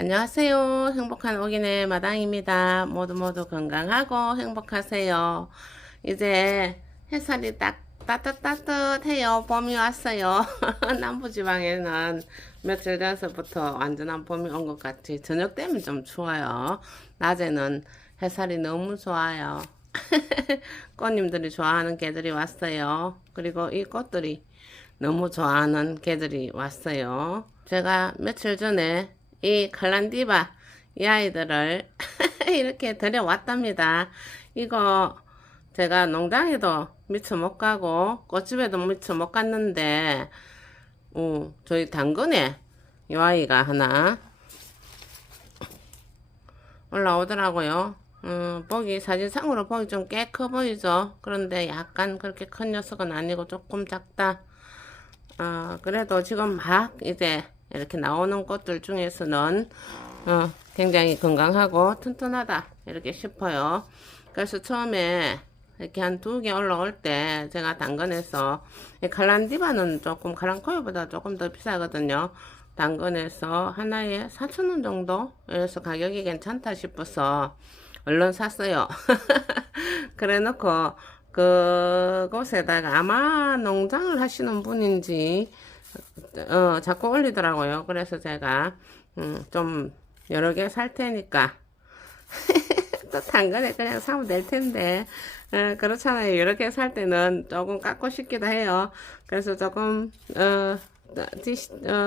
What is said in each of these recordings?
안녕하세요. 행복한 오기네 마당입니다. 모두 건강하고 행복하세요. 이제 햇살이 딱 따뜻해요. 봄이 왔어요. 남부지방에는 며칠 전서부터 완전한 봄이 온 것 같이 저녁 되면 좀 추워요. 낮에는 햇살이 너무 좋아요. 꽃님들이 좋아하는 개들이 왔어요. 그리고 이 꽃들이 너무 좋아하는 개들이 왔어요. 제가 며칠 전에 이 칼란디바 이 아이들을 이렇게 들여왔답니다. 이거 제가 농장에도 미처 못 가고 꽃집에도 미처 못 갔는데 저희 당근에 이 아이가 하나 올라오더라고요. 사진상으로 보기 좀 꽤 커 보이죠? 그런데 약간 그렇게 큰 녀석은 아니고 조금 작다. 그래도 지금 막 이제 이렇게 나오는 꽃들 중에서는 굉장히 건강하고 튼튼하다 이렇게 싶어요. 그래서 처음에 이렇게 한 2개 올라올 때 제가 당근에서 칼란디바는 조금 칼란코이보다 조금 더 비싸거든요. 당근에서 하나에 4,000원 정도? 그래서 가격이 괜찮다 싶어서 얼른 샀어요. 그래 놓고 그곳에다가 아마 농장을 하시는 분인지 자꾸 올리더라고요. 그래서 제가 좀 여러 개 살 테니까 또 당근에 그냥 사면 될 텐데 그렇잖아요. 여러 개 살 때는 조금 깎고 싶기도 해요. 그래서 조금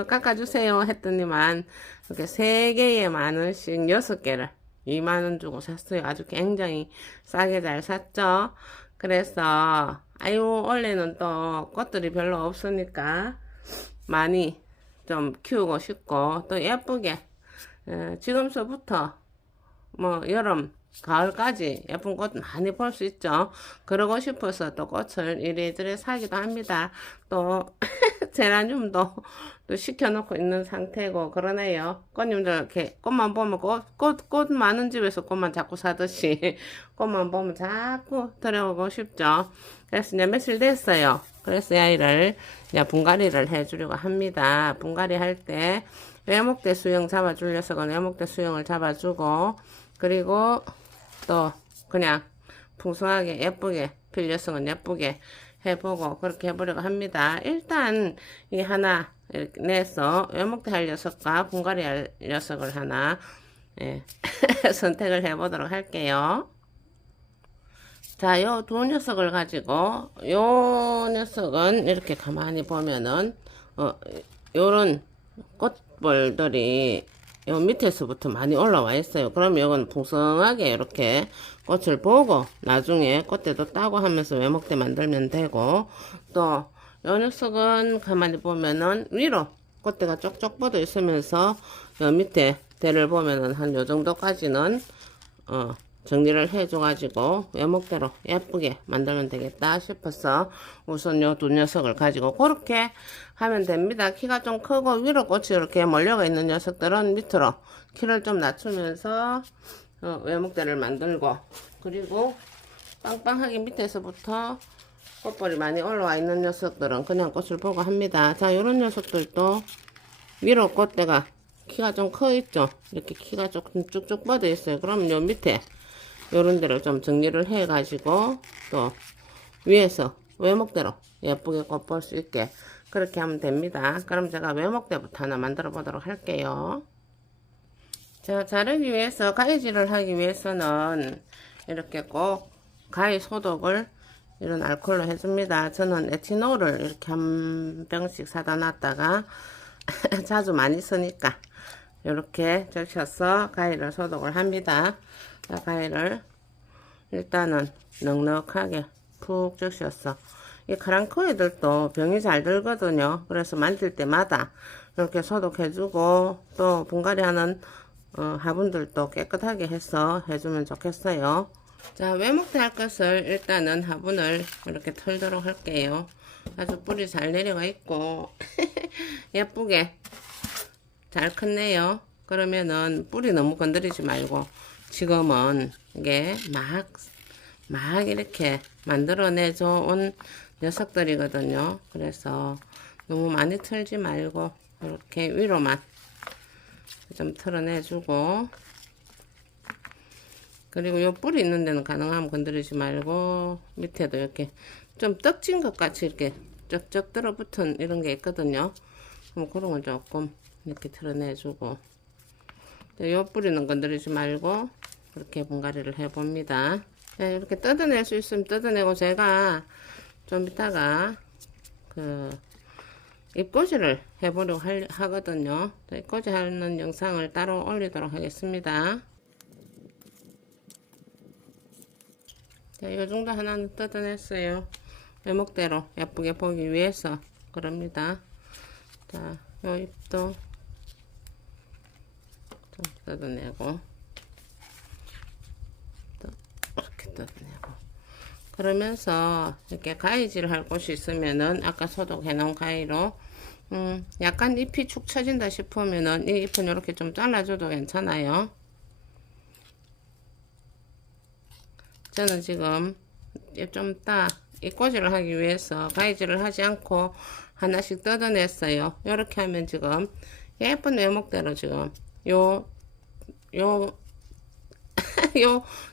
깎아주세요 했더니만 이렇게 3개에 10,000원씩 6개를 20,000원 주고 샀어요. 아주 굉장히 싸게 잘 샀죠. 그래서 원래는 또 꽃들이 별로 없으니까 많이 좀 키우고 싶고 또 예쁘게 지금서부터 뭐 여름 가을까지 예쁜 꽃 많이 볼 수 있죠. 그러고 싶어서 또 꽃을 이래저래 사기도 합니다. 또 제라늄도 또 시켜놓고 있는 상태고 그러네요. 꽃님들 이렇게 꽃만 보면 꽃 많은 집에서 꽃만 자꾸 사듯이 꽃만 보면 자꾸 들여오고 싶죠. 그래서 이제 며칠 됐어요. 그래서 이 아이를 이제 분갈이를 해주려고 합니다. 분갈이 할 때 외목대 수영 잡아줄 녀석은 외목대 수영을 잡아주고 그리고 또 그냥 풍성하게 예쁘게 필 녀석은 예쁘게 해보고 그렇게 해보려고 합니다. 일단 이 하나 이렇게 내서 외목대 할 녀석과 분갈이 할 녀석을 하나 선택을 해보도록 할게요. 자, 요 두 녀석을 가지고 요 녀석은 이렇게 가만히 보면은 요런 꽃벌들이 요 밑에서부터 많이 올라와 있어요. 그럼 이건 풍성하게 이렇게 꽃을 보고 나중에 꽃대도 따고 하면서 외목대 만들면 되고 또 요 녀석은 가만히 보면은 위로 꽃대가 쪽쪽 뻗어 있으면서 요 밑에 대를 보면은 한 요 정도까지는 정리를 해줘가지고 외목대로 예쁘게 만들면 되겠다 싶어서 우선 요 두 녀석을 가지고 그렇게 하면 됩니다. 키가 좀 크고 위로 꽃이 이렇게 몰려가 있는 녀석들은 밑으로 키를 좀 낮추면서 외목대를 만들고 그리고 빵빵하게 밑에서부터 꽃볼이 많이 올라와 있는 녀석들은 그냥 꽃을 보고 합니다. 자, 요런 녀석들도 위로 꽃대가 키가 좀 커 있죠. 이렇게 키가 조금 쭉쭉 뻗어 있어요. 그럼 요 밑에 요런 데를 좀 정리를 해 가지고 또 위에서 외목대로 예쁘게 꽃 볼 수 있게 그렇게 하면 됩니다. 그럼 제가 외목대부터 하나 만들어 보도록 할게요. 자, 자르기 위해서 가위질을 하기 위해서는 이렇게 꼭 가위 소독을 이런 알콜로 해줍니다. 저는 에티놀을 이렇게 한 병씩 사다 놨다가 자주 많이 쓰니까 이렇게 적셔서 가위를 소독을 합니다. 자, 가위를 일단은 넉넉하게 푹 적셔서 이 카랑코이들도 병이 잘 들거든요. 그래서 만질 때마다 이렇게 소독해주고 또 분갈이 하는 화분들도 깨끗하게 해서 해주면 좋겠어요. 자, 외목대 할 것을 일단은 화분을 이렇게 털도록 할게요. 아주 뿌리 잘 내려가 있고 예쁘게 잘 컸네요. 그러면은 뿌리 너무 건드리지 말고 지금은 이게 막 이렇게 만들어내줘 온 녀석들이거든요. 그래서 너무 많이 틀지 말고 이렇게 위로만 좀 털어내주고, 그리고 요 뿌리 있는 데는 가능하면 건드리지 말고 밑에도 이렇게 좀 떡진 것 같이 이렇게 쩍쩍 들어붙은 이런 게 있거든요. 그럼 그런 건 조금 이렇게 털어내주고, 요 뿌리는 건드리지 말고 그렇게 분갈이를 해봅니다. 네, 이렇게 뜯어낼 수 있으면 뜯어내고, 제가 좀 이따가 그 잎꽂이를 해보려고 하거든요. 잎꽂이 하는 영상을 따로 올리도록 하겠습니다. 자, 이 정도 하나는 뜯어냈어요. 외목대로 예쁘게 보기 위해서 그럽니다. 자, 요 잎도 좀 뜯어내고, 또 이렇게 뜯어내고, 그러면서 이렇게 가위질 할 곳이 있으면은 아까 소독해 놓은 가위로 약간 잎이 축 처진다 싶으면은 이 잎은 이렇게 좀 잘라줘도 괜찮아요. 저는 지금 좀 잎꽂이를 하기 위해서 가위질을 하지 않고 하나씩 뜯어냈어요. 이렇게 하면 지금 예쁜 외목대로 지금 요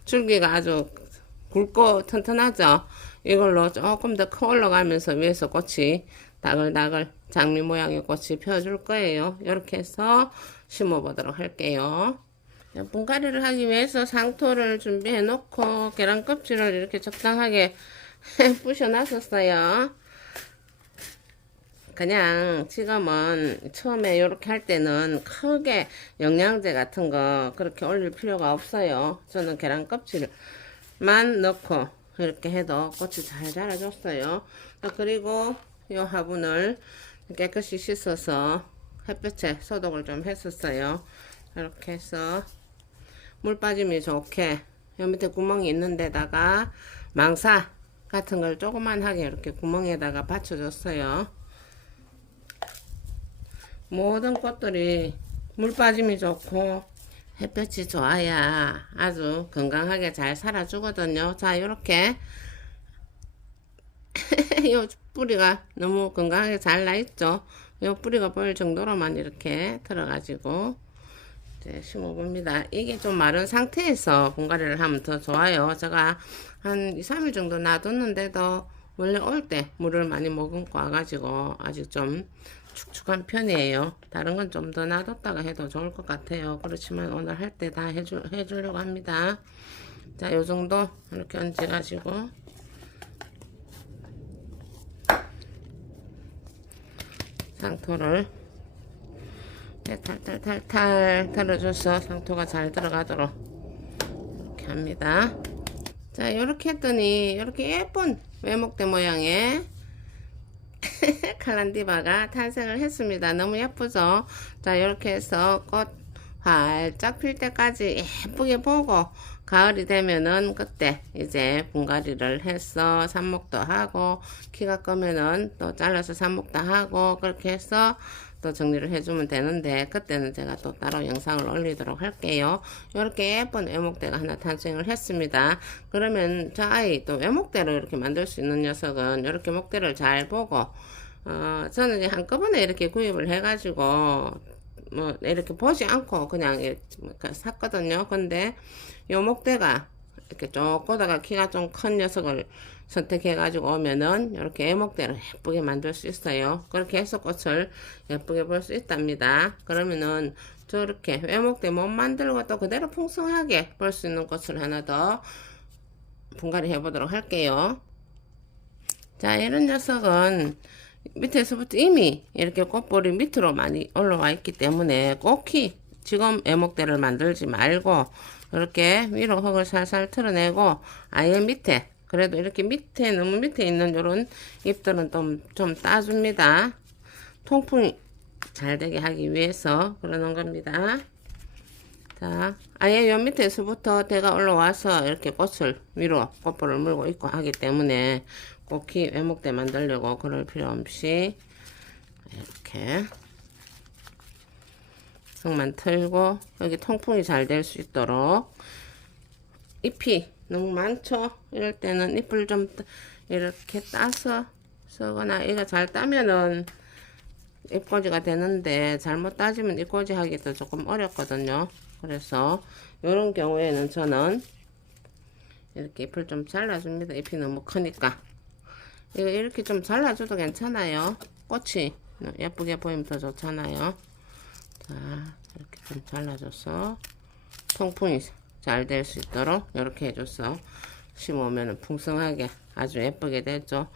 줄기가 아주 굵고 튼튼하죠. 이걸로 조금 더 커 올라가면서 위에서 꽃이 다글다글 장미 모양의 꽃이 펴줄 거예요. 이렇게 해서 심어 보도록 할게요. 분갈이를 하기 위해서 상토를 준비해 놓고 계란 껍질을 이렇게 적당하게 부셔 놨었어요. 그냥 지금은 처음에 이렇게 할 때는 크게 영양제 같은 거 그렇게 올릴 필요가 없어요. 저는 계란 껍질만 넣고 이렇게 해도 꽃이 잘 자라줬어요. 그리고 이 화분을 깨끗이 씻어서 햇볕에 소독을 좀 했었어요. 이렇게 해서 물 빠짐이 좋게 요 밑에 구멍이 있는 데다가 망사 같은 걸 조그만하게 이렇게 구멍에다가 받쳐줬어요. 모든 꽃들이 물 빠짐이 좋고 햇볕이 좋아야 아주 건강하게 잘 살아주거든요. 자, 이렇게 이 뿌리가 너무 건강하게 잘 나있죠. 이 뿌리가 보일 정도로만 이렇게 들어가지고 이제 심어봅니다. 이게 좀 마른 상태에서 분갈이를 하면 더 좋아요. 제가 한 2, 3일 정도 놔뒀는데도 원래 올 때 물을 많이 머금고 와가지고 아직 좀 축축한 편이에요. 다른 건 좀 더 놔뒀다가 해도 좋을 것 같아요. 그렇지만 오늘 할 때 다 해주려고 합니다. 자, 요 정도 이렇게 얹어가지고 상토를 탈탈탈탈 털어줘서 상토가 잘 들어가도록 이렇게 합니다. 자, 이렇게 했더니 이렇게 예쁜 외목대 모양의 칼란디바가 탄생을 했습니다. 너무 예쁘죠? 자, 이렇게 해서 꽃 활짝 필 때까지 예쁘게 보고 가을이 되면은 그때 이제 분갈이를 해서 삽목도 하고 키가 크면은 또 잘라서 삽목도 하고 그렇게 해서 또 정리를 해주면 되는데, 그때는 제가 또 따로 영상을 올리도록 할게요. 이렇게 예쁜 외목대가 하나 탄생을 했습니다. 그러면 저 아이 또 외목대로 이렇게 만들 수 있는 녀석은 이렇게 목대를 잘 보고 저는 한꺼번에 이렇게 구입을 해가지고 뭐 이렇게 보지 않고 그냥 이렇게 샀거든요. 근데 요 목대가 이렇게 쪼꼬다가 키가 좀 큰 녀석을 선택해 가지고 오면은 이렇게 애목대로 예쁘게 만들 수 있어요. 그렇게 해서 꽃을 예쁘게 볼 수 있답니다. 그러면은 저렇게 애목대 못 만들고 또 그대로 풍성하게 볼 수 있는 꽃을 하나 더 분갈이 해 보도록 할게요. 자, 이런 녀석은 밑에서부터 이미 이렇게 꽃볼이 밑으로 많이 올라와 있기 때문에 꼭히 지금 애목대를 만들지 말고 이렇게 위로 흙을 살살 털어내고 아예 밑에, 그래도 이렇게 밑에 너무 밑에 있는 이런 잎들은 좀 따줍니다. 통풍이 잘 되게 하기 위해서 그러는 겁니다. 자, 아예 요 밑에서부터 대가 올라와서 이렇게 꽃을 위로 꽃볼을 물고 있고 하기 때문에 꼭히 외목대 만들려고 그럴 필요 없이 이렇게 흙만 털고 여기 통풍이 잘 될 수 있도록, 잎이 너무 많죠? 이럴 때는 잎을 좀 이렇게 따서 쓰거나, 이거 잘 따면은 잎꽂이가 되는데 잘못 따지면 잎꽂이 하기도 조금 어렵거든요. 그래서 이런 경우에는 저는 이렇게 잎을 좀 잘라줍니다. 잎이 너무 크니까 이거 이렇게 좀 잘라줘도 괜찮아요. 꽃이 예쁘게 보이면 더 좋잖아요. 자, 이렇게 좀 잘라줘서 통풍이 잘 될 수 있도록 이렇게 해줘서 심으면 풍성하게 아주 예쁘게 되죠.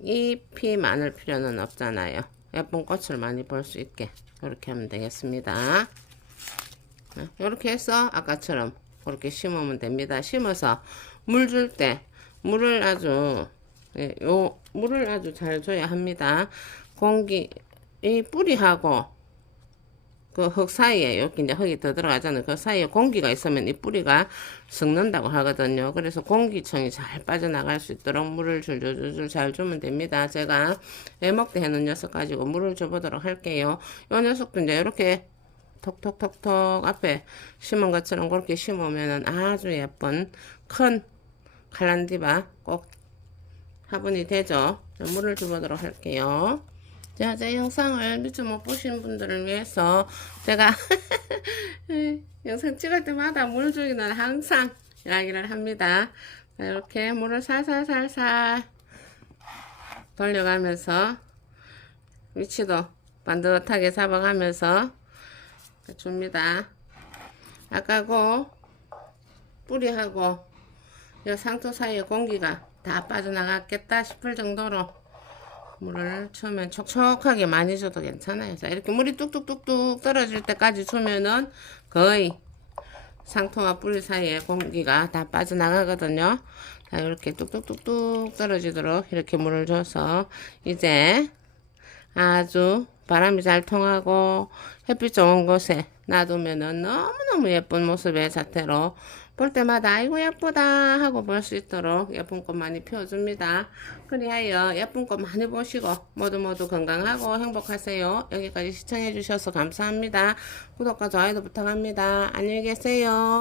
잎이 많을 필요는 없잖아요. 예쁜 꽃을 많이 볼 수 있게 이렇게 하면 되겠습니다. 이렇게 해서 아까처럼 그렇게 심으면 됩니다. 심어서 물 줄 때 물을 아주 물을 아주 잘 줘야 합니다. 공기 이 뿌리하고 그 흙 사이에 여기 이제 흙이 더 들어가잖아요. 그 사이에 공기가 있으면 이 뿌리가 썩는다고 하거든요. 그래서 공기청이 잘 빠져나갈 수 있도록 물을 줄줄줄 잘 주면 됩니다. 제가 애먹대 해놓은 녀석 가지고 물을 줘보도록 할게요. 이 녀석도 이제 이렇게 톡톡톡톡 앞에 심은 것처럼 그렇게 심으면 아주 예쁜 큰 칼란디바 꼭 화분이 되죠. 물을 줘보도록 할게요. 자, 제 영상을 미처 못 보신 분들을 위해서 제가 영상 찍을 때마다 물 주기는 항상 이야기를 합니다. 자, 이렇게 물을 살살살살 돌려가면서 위치도 반듯하게 잡아가면서 줍니다. 아까고 뿌리하고 이 상토 사이에 공기가 다 빠져나갔겠다 싶을 정도로 물을 처음엔 촉촉하게 많이 줘도 괜찮아요. 자, 이렇게 물이 뚝뚝뚝뚝 떨어질 때까지 주면은 거의 상토와 뿌리 사이에 공기가 다 빠져나가거든요. 자, 이렇게 뚝뚝뚝뚝 떨어지도록 이렇게 물을 줘서 이제 아주 바람이 잘 통하고 햇빛 좋은 곳에 놔두면은 너무너무 예쁜 모습의 자태로 볼 때마다 아이고 예쁘다 하고 볼 수 있도록 예쁜 꽃 많이 피워줍니다. 그리하여 예쁜 꽃 많이 보시고 모두 건강하고 행복하세요. 여기까지 시청해 주셔서 감사합니다. 구독과 좋아요도 부탁합니다. 안녕히 계세요.